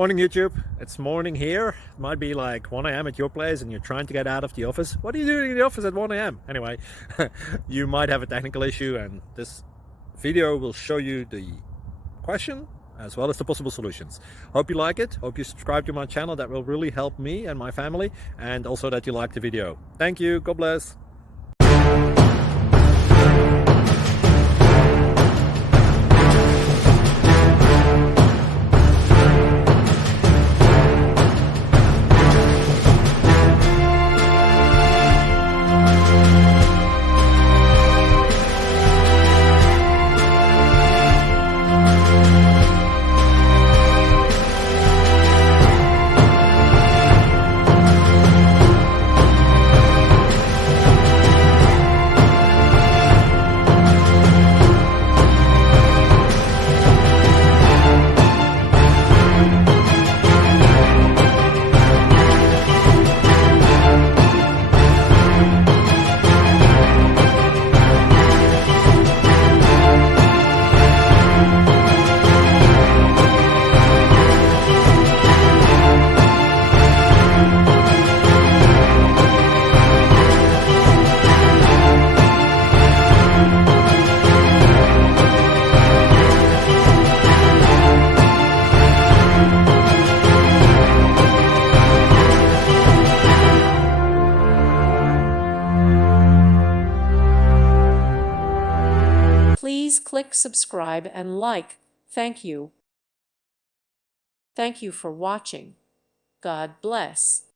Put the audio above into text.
Morning YouTube, it's morning here. It might be like 1 a.m. at your place and you're trying to get out of the office. What are you doing in the office at 1 a.m.? Anyway, you might have a technical issue and this video will show you the question as well as the possible solutions. Hope you like it, hope you subscribe to my channel. That will really help me and my family, and also that you like the video. Thank you, God bless. Please click subscribe and like. Thank you. Thank you for watching. God bless.